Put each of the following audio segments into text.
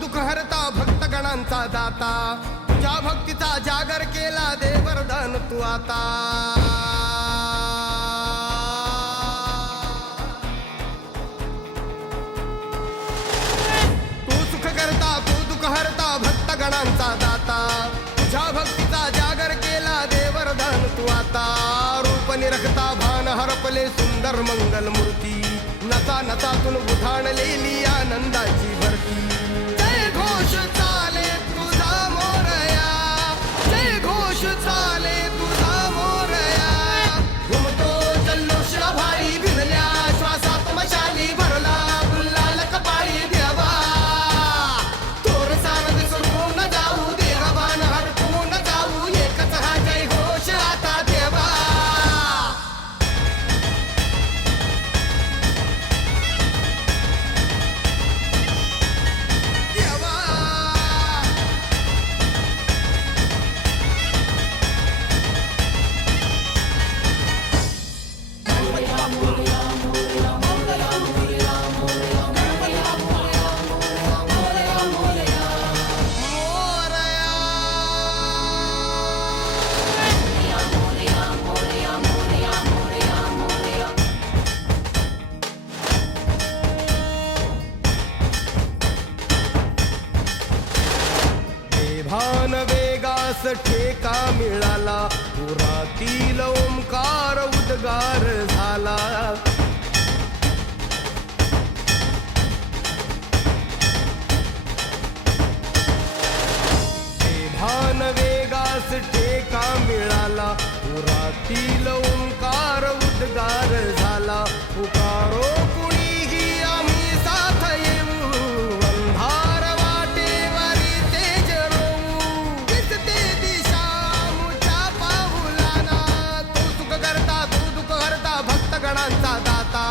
दुःख हरता भक्तगणांचा दाता, तुझ्या भक्तीचा जागर केला दे वरदान तू आता. तू सुख करता तू दुःख हरता भक्तगणांचा दाता, तुझ्या भक्तीचा जागर केला दे वरदान तू आता. रूप निरखता भान हरपले सुंदर मंगल मूर्ती, नसा नसातून उधाणलेली आनंदाची भरती. जय घोष चाले तुझा मोरया, जय घोष चाले तुझा मोरया. घुमतो जल्लोष भाई भिनल्या श्वासात मशाली भरला गुल्हाल कपाळी देवा. तोर सारद सुरून जाऊ देवान हरपून जाऊ, एकच हा जय घोष आता देवा. भान वेगास ठेका मिळाला, पुरातील ओंकार उद्गार झाला. भान वेगास ठेका मिळाला, पुरातील ओंकार उद्गार झाला. पुकारो कुणीही आम्ही साथ येऊ, अंधार वाटेवरी तेज रोवू. दिसते दिशा मुच्या पाऊलाना, तू सुख करता तू दुःख हरता भक्तगणांचा दाता,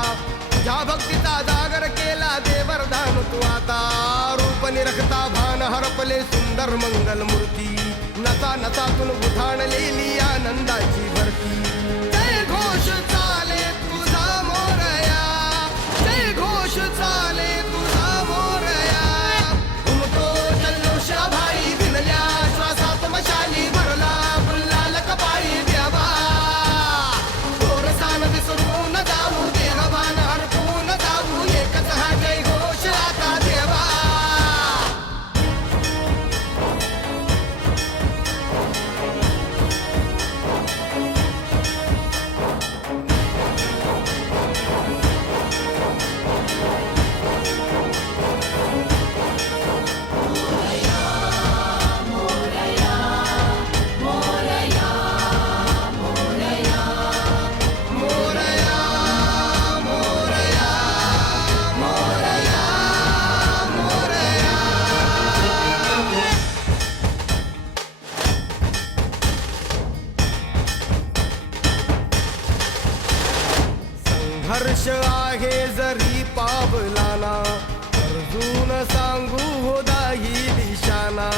तुझ्या भक्तीचा जागर केला दे वरदान तू आता. रूप निरखता भान हरपले सुंदर मंगल मूर्ती, नसा नसातून उधाणलेली आनंदाची भरती. जय घोष चाले तुझा मोरया, जय घोष चाले तुझा मोरया. घुमतो जल्लोष भाई भिनल्या श्वासात मशाली भरला गुल्हाल कपाळी देवा. थोर सानद सुरून जाऊ देवान हरपून जाऊ, एकच हा जय घोष आता देवा. हर्ष आहे जरी पावलाना, अर्जुन सांगू हो दाही दिशाना.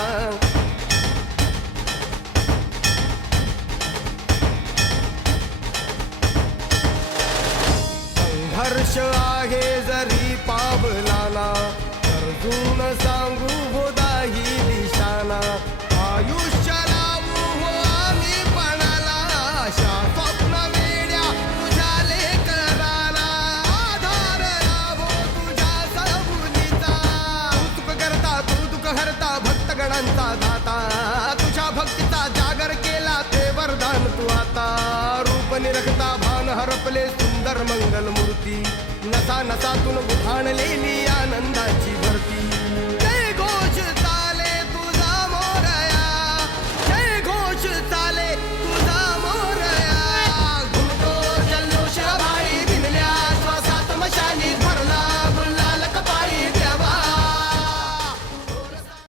संघर्ष आहे जरी पावलाना, अर्जुन सांगू हो दाही दिशाना. आयुष्य लावू हो आम्ही पणाला, आशा स्वप्न वेड्या तुझ्या लेकराला. आधार लाभो तुझ्या सबुलीचा, तू सुख करता तू दुःख हरता भक्तगणांचा दाता, तुझ्या भक्तीचा जागर केला ते वरदान तू आता. रूप निरखता भान हरपले सुंदर मंगल मूर्ती, नसा नसातून उधाणलेली आनंदाची